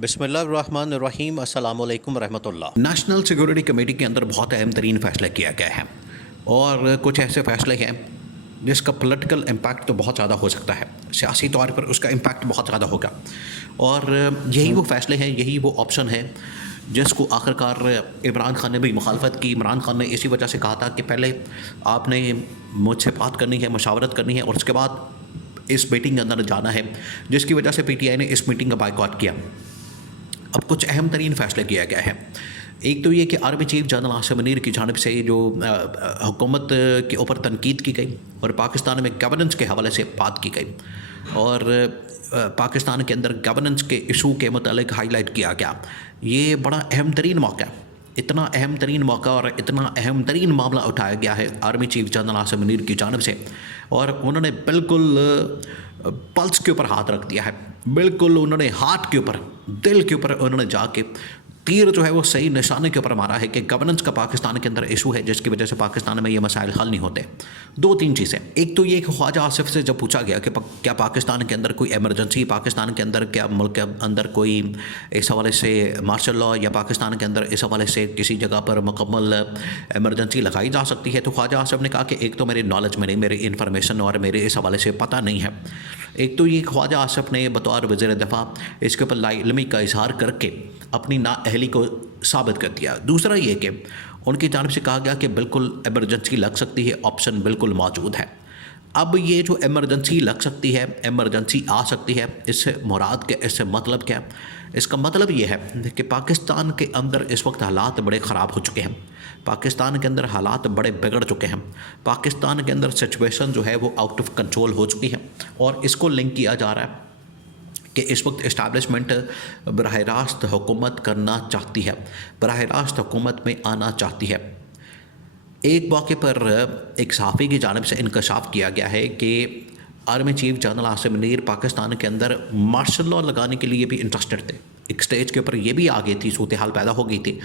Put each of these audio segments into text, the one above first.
बिस्मिल्लाहिर्रहमानिर्रहीम अस्सलामु अलैकुम रहमतुल्लाह। नेशनल सिक्योरिटी कमेटी के अंदर बहुत अहम तरीन फैसला किया गया है और कुछ ऐसे फैसले हैं जिसका पॉलिटिकल इम्पैक्ट तो बहुत ज़्यादा हो सकता है, सियासी तौर पर उसका इम्पैक्ट बहुत ज़्यादा होगा और यही वो फैसले हैं, यही वो ऑप्शन है जिसको आखिरकार इमरान खान ने भी मुखालफत की। इमरान खान ने इसी वजह से कहा था कि पहले आपने मुझसे बात करनी है, मशावरत करनी है और उसके बाद इस मीटिंग के अंदर जाना है, जिसकी वजह से PTI ने इस मीटिंग का बायकॉट किया। अब कुछ अहम तरीन फैसले किया गया है। एक तो ये कि army chief general Asim Munir की जानिब से जो हुकूमत के ऊपर तनकीद की गई और पाकिस्तान में गवर्नेंस के हवाले से बात की गई और पाकिस्तान के अंदर गवर्नेंस के इशू के मतलब हाईलाइट किया गया। ये बड़ा अहम तरीन मौका है, इतना अहम तरीन मौका और इतना अहम तरीन मामला उठाया गया है army chief general Asim Munir की जानिब से और उन्होंने बिल्कुल पल्स के ऊपर हाथ रख दिया है, बिल्कुल उन्होंने हार्ट के ऊपर, दिल के ऊपर उन्होंने जाके तीर जो है वो सही निशाने के ऊपर मारा है कि गवर्नेंस का पाकिस्तान के अंदर इशू है जिसकी वजह से पाकिस्तान में ये मसाइल हल नहीं होते। दो तीन चीज़ें, एक तो ये कि ख्वाजा आसिफ से जब पूछा गया कि क्या पाकिस्तान के अंदर कोई एमरजेंसी, पाकिस्तान के अंदर क्या मुल्क के अंदर कोई इस हवाले से मार्शल लॉ या पाकिस्तान के अंदर इस हवाले से किसी जगह पर मुकम्मल एमरजेंसी लगाई जा सकती है, तो ख्वाजा आसिफ ने कहा कि एक तो मेरी नॉलेज में नहीं, मेरी इन्फॉर्मेशन और मेरे इस हवाले से पता नहीं है। एक तो ये ख्वाजा आसिफ ने बतौर वज़ीर दिफा इसके ऊपर लाइल्मी का इजहार करके अपनी नाअहली को साबित कर दिया। दूसरा ये कि उनकी जानिब से कहा गया कि बिल्कुल एमरजेंसी लग सकती है, ऑप्शन बिल्कुल मौजूद है। अब ये जो एमरजेंसी लग सकती है, एमरजेंसी आ सकती है, इससे मुराद क्या, इससे मतलब क्या? इसका मतलब ये है कि पाकिस्तान के अंदर इस वक्त हालात बड़े ख़राब हो चुके हैं, पाकिस्तान के अंदर हालात बड़े बिगड़ चुके हैं, पाकिस्तान के अंदर सिचुएशन जो है वो आउट ऑफ कंट्रोल हो चुकी है और इसको लिंक किया जा रहा है कि इस वक्त इस्टेब्लिशमेंट बराह रास्त हुकूमत करना चाहती है, बराह रास्त हुकूमत में आना चाहती है। एक मौके पर एक सहाफ़ी की जानिब से इंकशाफ किया गया है कि army chief general Asim Munir Pakistan के अंदर मार्शल लॉ लगाने के लिए भी इंटरेस्टेड थे। एक स्टेज के ऊपर ये भी आ गई थी, सूरत हाल पैदा हो गई थी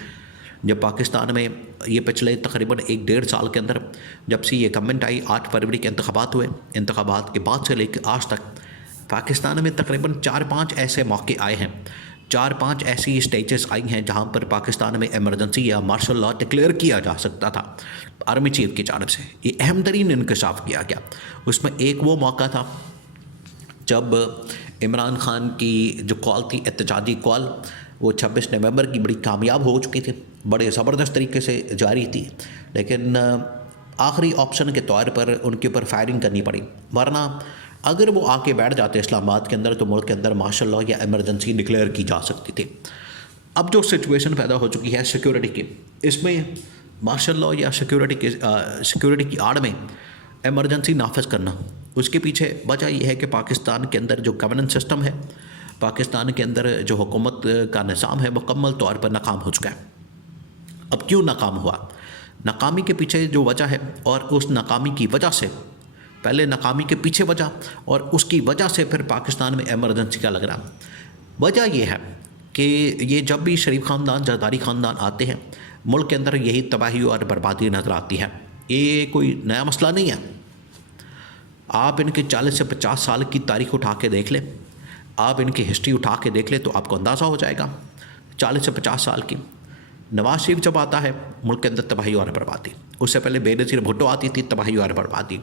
जब पाकिस्तान में ये पिछले तकरीबन 1-1.5 साल के अंदर जब से ये गवर्नमेंट आई, 8 फरवरी के इंतखाबात हुए, इंतखाबात के बाद से लेकर आज तक पाकिस्तान में तकरीबन 4-5 ऐसे मौके आए हैं, 4-5 ऐसी स्टेजेस आई हैं जहां पर पाकिस्तान में एमरजेंसी या मार्शल लॉ डिक्लेयर किया जा सकता था आर्मी चीफ की जानिब से। ये अहम तरीन इंकशाफ किया गया। उसमें एक वो मौका था जब इमरान खान की जो कॉल थी, एहतजाजी कॉल, वो 26 नवंबर की बड़ी कामयाब हो चुकी थी, बड़े ज़बरदस्त तरीके से जारी थी, लेकिन आखिरी ऑप्शन के तौर पर उनके ऊपर फायरिंग करनी पड़ी, वरना अगर वो आके बैठ जाते इस्लामाबाद के अंदर तो मुल्क के अंदर मार्शल लॉ या एमरजेंसी डिक्लेयर की जा सकती थी। अब जो सिचुएशन पैदा हो चुकी है सिक्योरिटी की, इसमें मार्शल लॉ या सिक्योरिटी की आड़ में एमरजेंसी नाफिज करना, उसके पीछे वजह यह है कि पाकिस्तान के अंदर जो गवर्नेंस सिस्टम है, पाकिस्तान के अंदर जो हुकूमत का निज़ाम है, मुकम्मल तौर पर नाकाम हो चुका है। अब क्यों नाकाम हुआ? नाकामी के पीछे जो वजह है और उस नाकामी की वजह से, पहले नाकामी के पीछे वजह और उसकी वजह से फिर पाकिस्तान में एमरजेंसी का लग रहा। वजह यह है कि ये जब भी शरीफ ख़ानदान, जरदारी ख़ानदान आते हैं, मुल्क के अंदर यही तबाही और बर्बादी नज़र आती है। ये कोई नया मसला नहीं है। आप इनके 40 से 50 साल की तारीख उठा के देख लें, आप इनकी हिस्ट्री उठा के देख लें तो आपको अंदाज़ा हो जाएगा। 40 से 50 साल की नवाज शरीफ जब आता है, मुल्क के अंदर तबाही और बर्बादी। उससे पहले बेनज़ीर भुट्टो आती थी, तबाही और बर्बादी।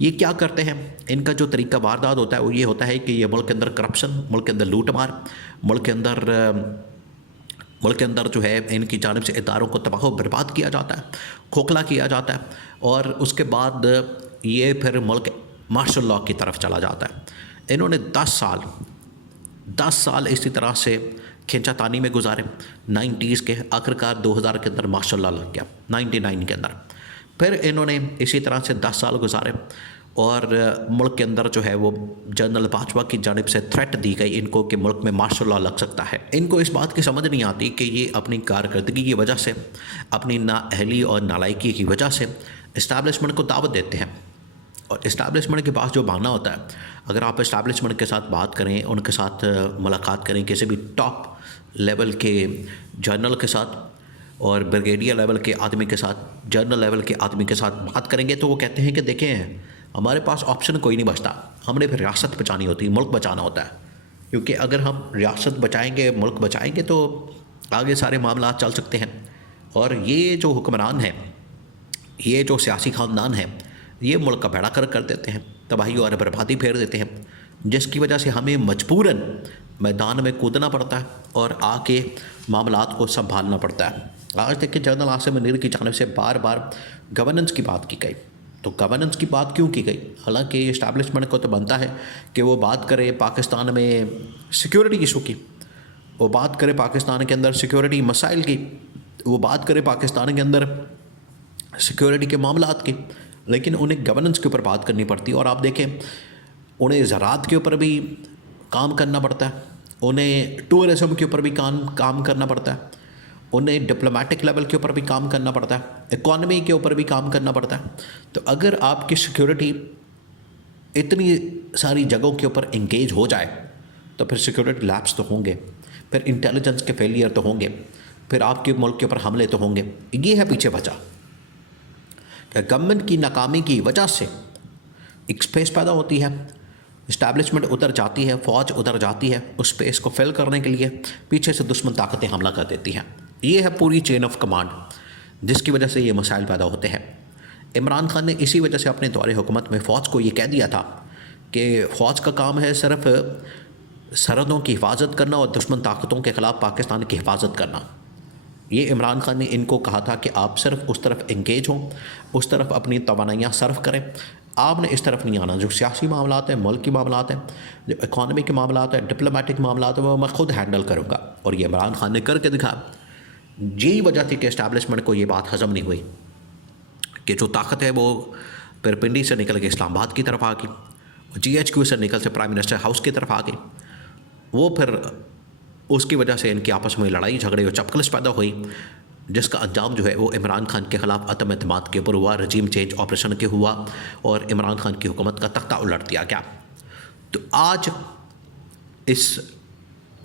ये क्या करते हैं, इनका जो तरीका वारदात होता है वो ये होता है कि ये मुल्क के अंदर करप्शन, मुल्क के अंदर लूट मार, मुल्क के अंदर जो है इनकी जानिब से इदारों को तबाह बर्बाद किया जाता है, खोखला किया जाता है और उसके बाद ये फिर मुल्क मार्शल लॉ की तरफ चला जाता है। इन्होंने 10 साल इसी तरह से खींचातानी में गुजारे। 90s के आखिरकार 2000 के अंदर मार्शल लॉ लग गया, 99 के अंदर। फिर इन्होंने इसी तरह से 10 साल गुजारे और मुल्क के अंदर जो है वो जनरल बाजवा की जानिब से थ्रेट दी गई इनको कि मुल्क में मार्शल लॉ लग सकता है। इनको इस बात की समझ नहीं आती कि ये अपनी कारकर्दगी की वजह से, अपनी नाअहली और नालायकी की वजह से इस्टेब्लिशमेंट को दावत देते हैं और इस्टेब्लिशमेंट के पास जो मांगना होता है, अगर आप इस्टेब्लिशमेंट के साथ बात करें, उनके साथ मुलाकात करें, किसी भी टॉप लेवल के जनरल के साथ और ब्रिगेडियर लेवल के आदमी के साथ, जनरल लेवल के आदमी के साथ बात करेंगे तो वो कहते हैं कि देखें हमारे पास ऑप्शन कोई नहीं बचता, हमने फिर रियासत बचानी होती है, मुल्क बचाना होता है। क्योंकि अगर हम रियासत बचाएंगे, मुल्क बचाएंगे तो आगे सारे मामला चल सकते हैं। और ये जो हुक्मरान हैं, ये जो सियासी ख़ानदान है, ये मुल्क का बेड़ा कर देते हैं, तबाही और बर्बादी फेर देते हैं, जिसकी वजह से हमें मजबूरन मैदान में कूदना पड़ता है और आके मामलात को संभालना पड़ता है। आज देखिए जनरल आसिम मुनीर की जानिब से बार बार गवर्नेंस की बात की गई, तो गवर्नेंस की बात क्यों की गई? हालांकि इस्टेब्लिशमेंट को तो बनता है कि वो बात करे पाकिस्तान में सिक्योरिटी इशू की, वो बात करे पाकिस्तान के अंदर सिक्योरिटी मसाइल की, वो बात करे पाकिस्तान के अंदर सिक्योरिटी के मामलात की, लेकिन उन्हें गवर्नेंस के ऊपर बात करनी पड़ती है। और आप देखें, उन्हें ज़राअत के ऊपर भी काम करना पड़ता है, उन्हें टूरिज़म के ऊपर भी काम करना पड़ता है, उन्हें डिप्लोमेटिक लेवल के ऊपर भी काम करना पड़ता है, इकॉनमी के ऊपर भी काम करना पड़ता है। तो अगर आपकी सिक्योरिटी इतनी सारी जगहों के ऊपर इंगेज हो जाए तो फिर सिक्योरिटी लैप्स तो होंगे, फिर इंटेलिजेंस के फेलियर तो होंगे, फिर आपके मुल्क के ऊपर हमले तो होंगे। ये है पीछे वजह कि गवर्नमेंट की नाकामी की वजह से एक स्पेस पैदा होती है, इस्टेब्लिशमेंट उधर जाती है, फ़ौज उधर जाती है, उस स्पेस को फिल करने के लिए पीछे से दुश्मन ताकतें हमला कर देती हैं। ये है पूरी चेन ऑफ कमांड, जिसकी वजह से ये मसाइल पैदा होते हैं। इमरान खान ने इसी वजह से अपने दौरे हुकूमत में फ़ौज को ये कह दिया था कि फ़ौज का काम है सिर्फ सरहदों की हिफाजत करना और दुश्मन ताकतों के ख़िलाफ़ पाकिस्तान की हिफाजत करना। ये इमरान खान ने इनको कहा था कि आप सिर्फ उस तरफ इंगेज हों, उस तरफ अपनी तवानाइयाँ सर्व करें, आपने इस तरफ नहीं आना। जो सियासी मामलात हैं, मुल्क की मामलात हैं, जो इकॉनमी के मामलात हैं, डिप्लोमेटिक मामलात हैं, वो मैं खुद हैंडल करूँगा। और ये इमरान खान ने करके दिखाया। यही वजह थी कि इस्टेब्लिशमेंट को ये बात हज़म नहीं हुई कि जो ताकत है वो फिर पिंडी से निकल के इस्लामाबाद की तरफ आ गई, GHQ से निकल से प्राइम मिनिस्टर हाउस की तरफ आ गई। वो फिर उसकी वजह से इनकी आपस में लड़ाई झगड़े और चपकलस पैदा हुई, जिसका अंजाम जो है वो इमरान खान के ख़िलाफ़ अदम एतमाद के ऊपर हुआ, रजीम चेंज ऑपरेशन के हुआ और इमरान खान की हुकूमत का तख्ता उलट दिया गया। तो आज इस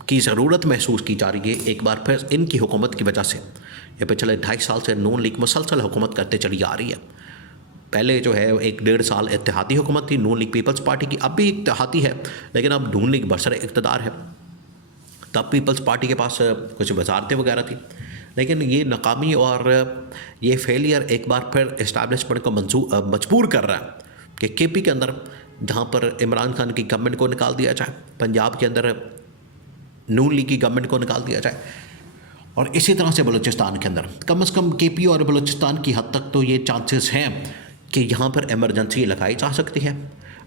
की ज़रूरत महसूस की जा रही है एक बार फिर इनकी हुकूमत की वजह से। ये पिछले 2.5 साल से नून लीग मुसलसल हुकूमत करते चली आ रही है। पहले जो है 1-1.5 साल इत्तेहादी हुकूमत थी नून लीग पीपल्स पार्टी की, अब भी इत्तेहादी है, लेकिन अब नून लीग बरसर इक़्तिदार है। तब पीपल्स पार्टी के पास कुछ वजारतें वगैरह थी, लेकिन ये नाकामी और ये फेलियर एक बार फिर इस्टेब्लिशमेंट को मजबूर कर रहा है कि KP के अंदर जहाँ पर इमरान खान की गवर्नमेंट को निकाल दिया जाए, पंजाब के अंदर नून लीग की गवर्नमेंट को निकाल दिया जाए, और इसी तरह से बलूचिस्तान के अंदर कम से कम KP और बलूचिस्तान की हद तक तो ये चांसेस हैं कि यहाँ पर एमरजेंसी लगाई जा सकती है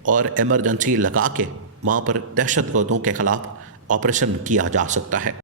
और एमरजेंसी लगा के वहाँ पर दहशतगर्दों के ख़िलाफ़ ऑपरेशन किया जा सकता है।